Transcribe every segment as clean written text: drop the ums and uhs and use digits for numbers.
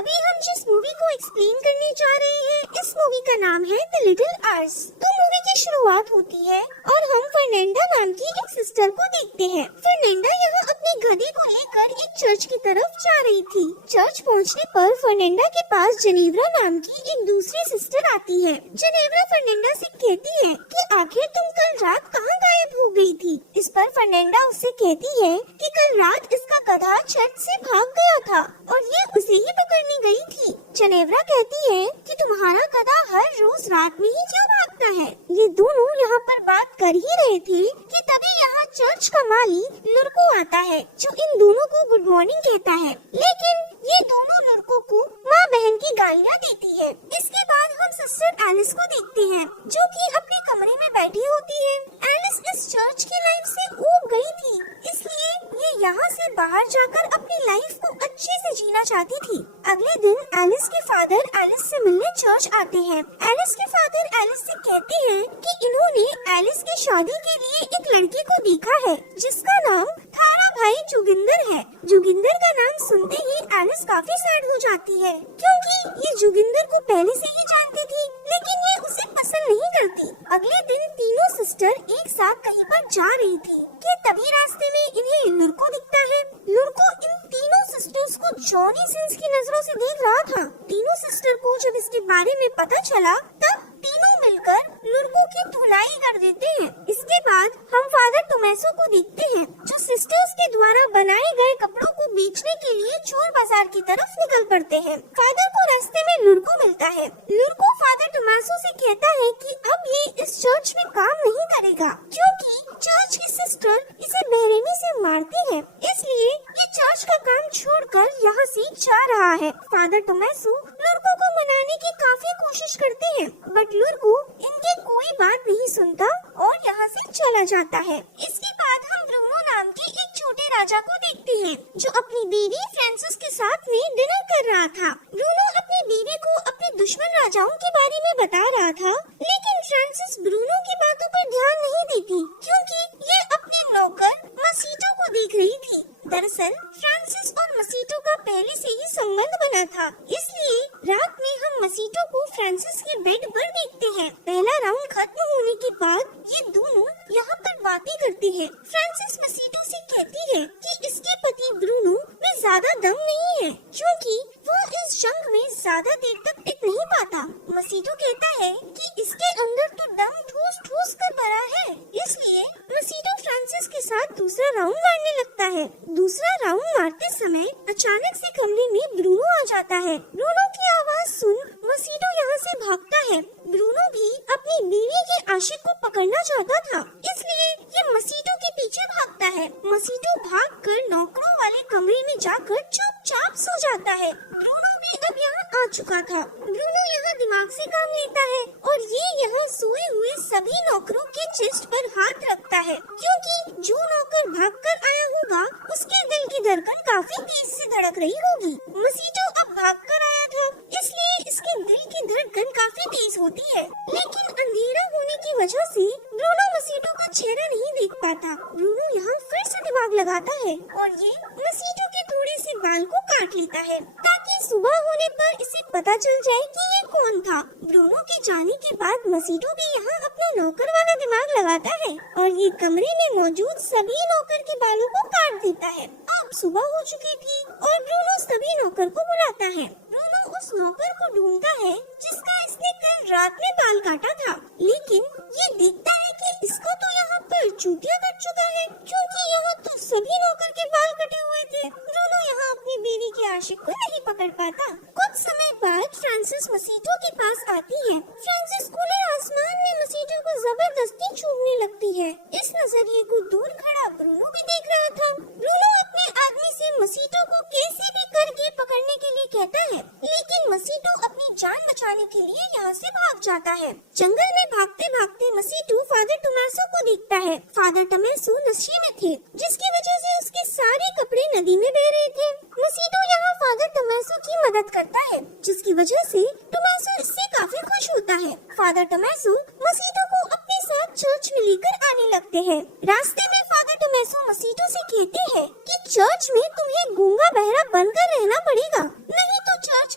अभी हम जिस मूवी को एक्सप्लेन करने जा रहे हैं, इस मूवी का नाम है द लिटिल आर्स। तो मूवी की शुरुआत होती है और हम फर्नेंडा नाम की एक सिस्टर को देखते हैं। फर्नेंडा यहाँ अपने गधे को लेकर एक चर्च की तरफ जा रही थी। चर्च पहुँचने पर फर्नेंडा के पास जेनेवरा नाम की एक दूसरी सिस्टर आती है। जेनेवरा फर्नेंडा से कहती है कि आखिर तुम कल रात कहाँ गायब हो गई थी। इस पर फर्नेंडा उससे कहती है कि कल रात इसका गधा चर्च से भाग गया था और ये उसे ही पकड़ने गई थी। जेनेवरा कहती है कि तुम्हारा गधा हर रोज रात में ही क्यों भागता है। ये दोनों यहाँ पर बात कर ही रहे थे कि तभी यहाँ चर्च का माली लुर्को आता है, जो इन दोनों को गुड मॉर्निंग कहता है। लेकिन ये दोनों लुर्को को माँ बहन की गालियाँ देती है। इसके बाद हम सिस्टर एलिस को देखते हैं, जो कि अपने कमरे में बैठी होती है। एलिस इस चर्च की लाइफ से ऊब गई थी, इसलिए ये यहाँ से बाहर जाकर अपनी लाइफ को अच्छे से जीना चाहती थी। अगले दिन एलिस के फादर एलिस से मिलने चर्च आते हैं। एलिस के फादर एलिस से कहते हैं कि इन्होंने एलिस की शादी के लिए एक लड़की को देखा है, जिसका नाम थारा भाई जोगिंदर है। जोगिंदर का नाम सुनते ही एलिस काफी सैड हो जाती है, क्योंकि ये जोगिंदर को पहले से ही जानती थी, लेकिन ये उसे पसंद नहीं करती। अगले दिन तीनों सिस्टर एक साथ कहीं पर जा रही थी कि तभी रास्ते में इन्हें लुर्को दिखता है। लुर्को इन तीनों सिस्टर्स को जॉनी सिंस की नजरों से देख रहा था। तीनों सिस्टर को जब इसके बारे में पता चला, तब तीनों मिलकर लुर्को की धुलाई कर देते हैं। इसके बाद हम फादर टोमेसो को देखते हैं, जो सिस्टर्स के द्वारा बनाए गए कपड़ों को बेचने के लिए चोर बाजार की तरफ निकल पड़ते हैं। फादर को रास्ते में लुर्को मिलता है। लुर्को फादर टोमेसो से कहता है कि अब ये इस चर्च में काम नहीं करेगा, क्योंकि चर्च की सिस्टर इसे बेरहमी से मारती है, इसलिए ये चर्च का काम छोड़कर यहाँ से जा रहा है। फादर टोमेसो लुर्को को मनाने की काफी कोशिश करते हैं, बट लुर्को इनकी कोई बात नहीं सुनता और यहाँ से चला जाता है। इसके बाद हम ब्रूनो नाम के एक छोटे राजा को देखते हैं, जो अपनी बीवी फ्रांसिस के साथ में डिनर कर रहा था। ब्रूनो अपनी बीवी को अपने दुश्मन राजाओं के बारे में बता रहा था, लेकिन फ्रांसिस ब्रूनो की बातों पर ध्यान नहीं देती, क्योंकि ये अपने नौकर मसीटो को देख रही थी। दरअसल फ्रांसिस और मसीटो का पहले से ही संबंध बना था, इसलिए रात में हम मसीटो को फ्रांसिस के बेड पर देखते हैं। पहला राउंड खत्म होने के बाद ये दोनों यहाँ पर बातें करते हैं। फ्रांसिस मसीटो से कहती है कि इसके पति ब्रूनो में ज्यादा दम नहीं है, क्योंकि वो इस जंग में ज्यादा देर तक टिक नहीं पाता। मसीटो कहता है कि इसके अंदर तो दम ठूस ठूस कर भरा है, इसलिए मसीटो फ्रांसिस के साथ दूसरा राउंड मारने लगता है। दूसरा राउंड मारते समय अचानक से कमरे में ब्रूनो आ जाता है। ब्रूनो की आवाज सुन मसीटो यहाँ से भागता है। ब्रूनो भी अपनी बीवी के आशिक को पकड़ना चाहता था, इसलिए ये मसीटो के पीछे भागता है। मसीटो भागकर नौकरों वाले कमरे में जाकर चुपचाप सो जाता है। ब्रूनो भी अब यहाँ आ चुका था। ब्रूनो यहाँ दिमाग से काम लेता है और ये यहाँ सोए हुए सभी नौकरों के चेस्ट पर हाथ रखता है, क्योंकि जो नौकर भागकर आया होगा उसके दिल की धड़कन काफी तेज से धड़क रही होगी। मसीटो अब भागकर आया था, इसलिए इसके दिल की धड़कन काफी तेज होती है, लेकिन अंधेरा होने की वजह से ब्रूनो मसीटो का चेहरा नहीं देख पाता। ब्रूनो यहाँ फिर से दिमाग लगाता है और ये मसीटो के थोड़े से बाल को काट लेता है, ताकि सुबह होने पर इसे पता चल जाए कि ये कौन था। ब्रूनो के जाने के बाद मसीटो भी यहाँ अपना नौकर वाला दिमाग लगाता है और ये कमरे में मौजूद सभी नौकर के बालों को काट देता है। अब सुबह हो चुकी थी और ब्रूनो सभी नौकर को बुलाता है। ब्रूनो उस नौकर को ढूंढता है जिसका इसने कल रात में बाल काटा था, लेकिन ये देखता है कि इसका तो यहाँ पर चूतिया कट चुका है, क्योंकि यहाँ तो सभी नौकर के बाल कटे हुए थे। ब्रूनो यहाँ अपनी बीवी के आशिक को नहीं पकड़ पाता। कुछ समय बाद फ्रांसिस मसीटो के पास आती है। फ्रांसिस खुले आसमान में मसीटो को जबरदस्ती चूमने लगती है। इस नजरिए को दूर खड़ा ब्रूनो भी देख रहा था। ब्रूनो अपने आदमी से मसीटो को कैसे भी करके पकड़ने के लिए कहता है, लेकिन मसीटो अपनी जान बचाने के लिए यहाँ से भाग जाता है। जंगल में भागते भागते मसीटो फादर टोमेसो को देखता है। फादर टोमेसो नशे में थे, जिसकी वजह से उसके सारे कपड़े नदी में बह रहे थे। मसीटो यहाँ फादर टोमेसो की मदद करता है, जिसकी वजह से टोमेसो इससे काफी खुश होता है। फादर टोमेसो मसीटो को अपने साथ चर्च में लेकर आने लगते हैं। रास्ते में फादर टोमेसो मसीटो से कहते हैं कि चर्च में तुम्हें गूंगा बहरा बनकर रहना पड़ेगा, नहीं तो चर्च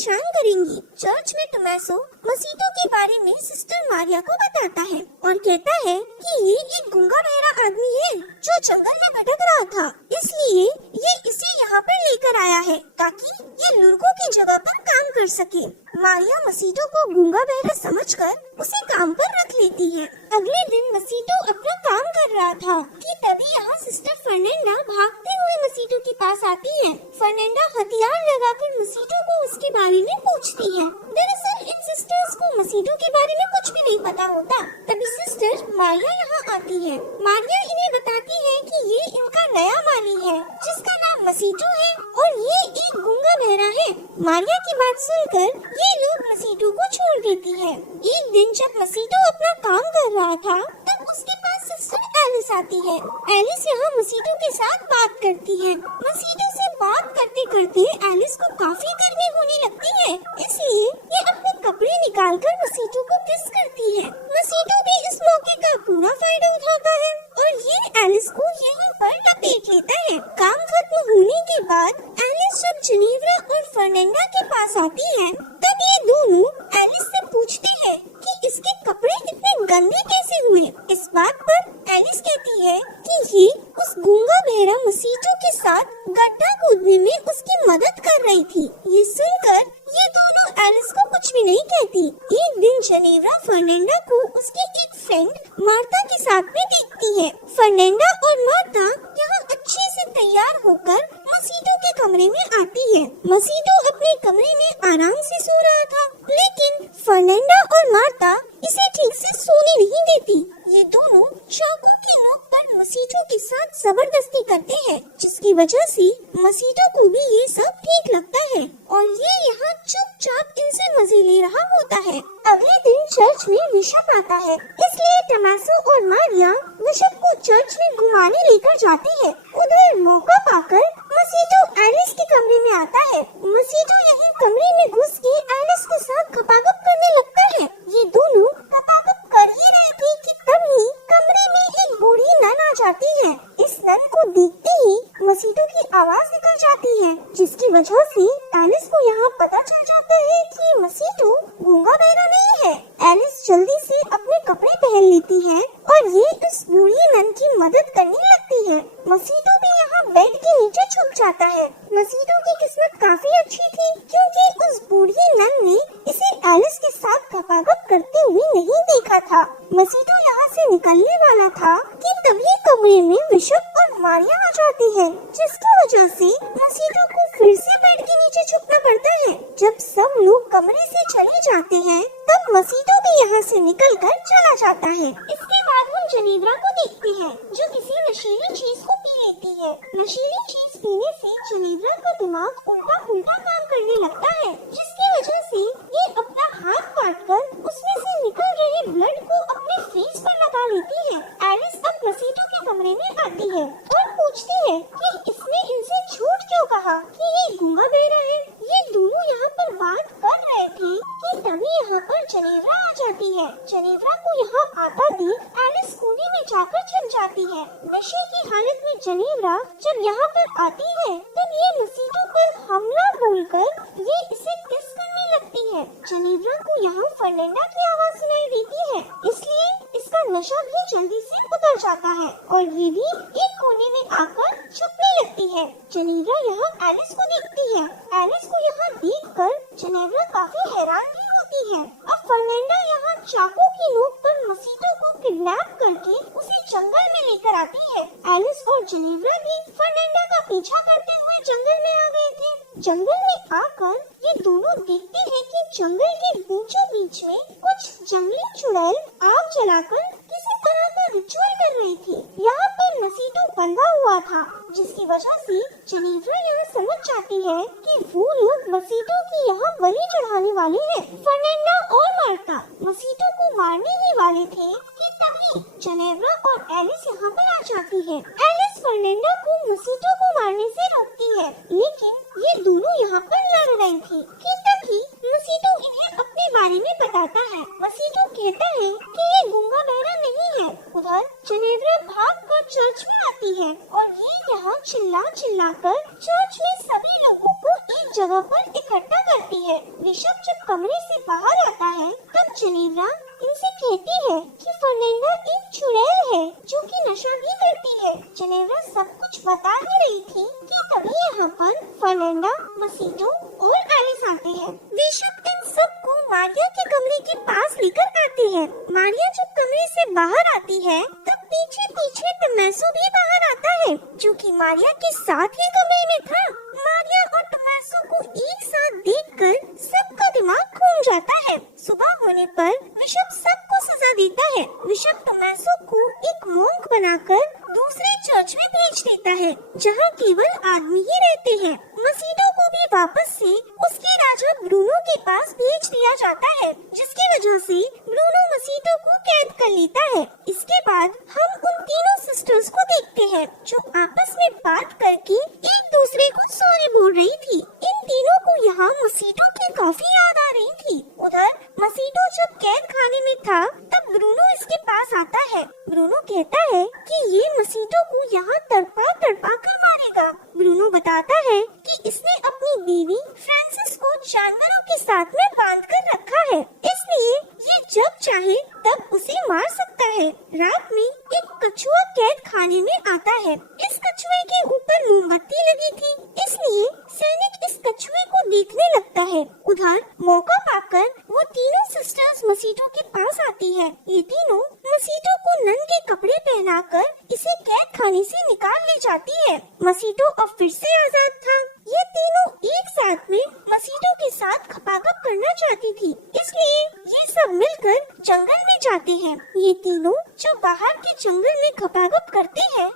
परेशान करेंगी। चर्च में टोमेसो मसीटो के बारे में सिस्टर मारिया को बताता है और कहता है कि ये एक गूंगा बहरा आदमी है जो जंगल में भटक रहा था, इसलिए ये इसे यहाँ पर लेकर आया है ताकि ये लुर्गो की जगह पर काम कर सके। मारिया मसीटो को गूंगा बहरा समझकर उसे काम पर रख लेती है। अगले दिन मसीटो अपना काम कर रहा था कि तभी यहाँ सिस्टर फर्नांडा भागते हुए मसीटो के पास आती है। फर्नांडा हथियार लगाकर मसीटो को उसके बारे में पूछती है। दरअसल इन सिस्टर्स को मसीटो के बारे में कुछ भी नहीं पता होता। तभी सिस्टर मारिया यहाँ आती है। मारिया इन्हें बताती है कि ये इनका नया माली है जिसका नाम मसीटो है और ये एक गूंगा बहरा है। मारिया की बात सुनकर ये लोग मसीटो को छोड़ देती है। एक दिन जब मसीटो अपना काम कर रहा था तब उसके पास सिस्टर एलिस आती है। एलिस यहाँ मसीटो के साथ बात करती है। मसीटो से बात करते करते एलिस को काफी गर्मी होने लगती है, इसलिए ये अपने कपड़े निकालकर मसीटो को किस करती है। मसीटो भी इस मौके का पूरा फायदा उठाता है और ये एलिस को यहीं पर लपेट लेता है। काम खत्म होने के बाद एलिस जब जेनेवा और फर्नांडा के पास आती है तब ये दोनों एलिस से पूछते हैं कि इसके कपड़े इतने गंदे कैसे हुए। इस बात पर एलिस कहती है कि ये उस गूंगा बहरा मसीटो के साथ गड्ढा खोदने में उसकी मदद कर रही थी। ये सुनकर ये दोनों एलिस को कुछ भी नहीं कहती। एक दिन जेनेवा फर्नांडा को उसके एक फ्रेंड मार्था के साथ में देखती है। फर्नांडा और मार्था यहाँ अच्छे से तैयार होकर मसीटो के कमरे में आती है। मसीटो अपने कमरे में आराम से सो रहा था, लेकिन फर्नांडा और मार्था इसे ठीक से सोने नहीं देती। ये दोनों चाकू की नोक पर मसीटो के साथ जबरदस्ती करते हैं, जिसकी वजह से मसीटो को भी ये सब ठीक लगता है और ये यहाँ चुपचाप इनसे मजे ले रहा होता है। अगले दिन चर्च में बिशप आता है, इसलिए टोमेसो और मारिया बिशप को चर्च में घुमाने लेकर जाते हैं। उधर मौका पाकर मसीटो एलिस के कमरे में आता है। मसीटो यही कमरे में घुस के एलिस के साथ खपाखप करने लगता है। ये दोनों खपाखप कर ही रहे थे कि तभी कमरे में एक बूढ़ी नन आ जाती है। इस नन को देखते ही मसीटो की आवाज निकल जाती है, जिसकी वजह से एलिस को यहाँ पता चल जाता है कि मसीटो गूंगा बहरा नहीं है। एलिस जल्दी से अपने कपड़े पहन लेती है और ये इस बूढ़ी नन की मदद करने लगती है। मसीटो भी यहाँ बेड के नीचे छुप जाता है। मसीटो की किस्मत काफी अच्छी थी क्योंकि उस बूढ़ी नन ने इसे एलिस के साथ खपाखप करते हुए नहीं देखा था। मसीटो यहाँ से निकलने वाला था कि तभी कमरे में बिशप और मारिया आ जाती है, जिसकी वजह से मसीटो को फिर से बेड के नीचे छुपना पड़ता है। जब सब लोग कमरे से चले जाते हैं तब मसीटो भी यहाँ से निकलकर चला जाता है। इसके बाद हम जेनेवा को देखते हैं जो किसी नशीली चीज को पी लेती है। नशीली चीज पीने से जेनेवा का दिमाग उल्टा पुल्टा काम करने लगता है, जिसकी वजह से ये अपना हाथ काटकर उसमें से निकल रहे ब्लड को अपने फेस पर लगा लेती है। एलिस अब मसीटो के कमरे में आती है और पूछती है कि इसने इनसे झूठ क्यों कहा कि ये गूंगा बहरा है। ये दोनों यहाँ पर बात कर रहे थे कि तभी यहाँ पर जेनेवा आ जाती है। जेनेवा को यहाँ आता देख एलिस कोने में जाकर छिप जाती है। नशे की हालत में जेनेवा जब यहाँ पर आती है तब ये मसीटो पर हमला बोलकर ये इसे किस करने लगती है। जेनेवा को यहाँ फर्नांडा की आवाज सुनाई देती है, इसलिए इसका नशा भी जल्दी से उतर जाता है और ये भी एक कोने में आकर छुपने लगती है। जेनेवा यहाँ एलिस को देखती है। एलिस को यहाँ देखकर जेनेवा काफी हैरान भी होती है। अब फर्नांडा यहाँ चाकू की नोक पर मसीटो को किडनैप करके उसे जंगल में लेकर आती है। एलिस और जेनेवा भी फर्नांडा का पीछा करते हुए जंगल में आ गए थे। जंगल में आकर ये दोनों देखते हैं कि जंगल के बीचों बीच में कुछ जंगली चुड़ैल आग जलाकर किसी तरह का रिचुअल कर रही थी। यहाँ पर मसीटो बंधा हुआ था, जिसकी वजह से जेनेवा यहाँ समझ जाती है कि वो लोग मसीटो की यहाँ बलि चढ़ाने वाले हैं। फर्नांडा और मार्था मसीटो को मारने ही वाले थे कि तभी जेनेवा और एलिस यहाँ पर आ जाती है। एलिस फर्नांडा को मसीटो को मारने से रोकती है, लेकिन ये दोनों यहाँ पर लड़ रही थी कि तभी मसीटो इन्हें अपने बारे में बताता है। मसीटो कहता है कि ये गूंगा बहरा नहीं है। उधर जेनेवा भागकर चर्च में आती है और ये यहाँ चिल्ला कर चर्च में सभी लोगों को एक एक जगह पर इकट्ठा करती है। ऋषभ जब कमरे से बाहर आता है तब जेनेलिया इनसे कहती है कि फर्नांडा एक चुड़ैल है जो कि नशा भी करती है। जेनेलिया सब कुछ बता ही रही थी कि तभी यहाँ पर फर्नांडा, मसीटो और एलिस आते हैं। ऋषभ इन सबको मारिया के कमरे के पास लेकर आते हैं। मारिया जब कमरे से बाहर आती है तब पीछे पीछे टोमेसो भी बाहर आता है जो कि मारिया के साथ ही कमरे में था। मारिया और टोमेसो को एक साथ देखकर सबका दिमाग घूम जाता है। सुबह होने पर ऋषभ सबको सजा देता है। ऋषभ टोमेसो को एक मोंक बनाकर दूसरे चर्च में भेज देता है जहाँ केवल आदमी ही रहते हैं। मसीटो को भी वापस से उसके राजा ब्रूनो के पास भेज दिया जाता है जिसकी वजह से ब्रूनो मसीटो को कैद कर लेता है। इसके बाद हम उन तीनों सिस्टर्स को देखते हैं जो आपस में बात करके एक दूसरे को सॉरी बोल रही थी। इन तीनों को यहाँ मसीटो की काफी याद आ रही थी। उधर मसीटो जब कैद खाने में था तब ब्रूनो इसके पास आता है। ब्रूनो कहता है कि ये मसीटो को यहाँ तड़पा तड़पा कर मारेगा। ब्रूनो बताता है कि इसने अपनी बीवी फ्रांसिस को जानवरों के साथ में बांध कर रखा है, इसलिए ये जब चाहे तब उसे मार सकता है। रात में एक कछुआ कैद खाने में आता है। इस कछुए के ऊपर मोमबत्ती लगी थी, इसलिए सैनिक इस कछुए को देखने लगता है। उधर मौका पाकर वो तीनों सिस्टर्स मसीटो के पास आती है। ये तीनों मसीटो को नंगे कपड़े पहनाकर इसे कैद खाने से निकाल ले जाती है। मसीटो अब फिर से आजाद था। ये तीनों एक साथ में मसीटो के साथ खपाखप करना चाहती थी, इसलिए ये सब मिलकर जंगल में जाते हैं। ये तीनों जो बाहर के जंगल में खपाखप करते हैं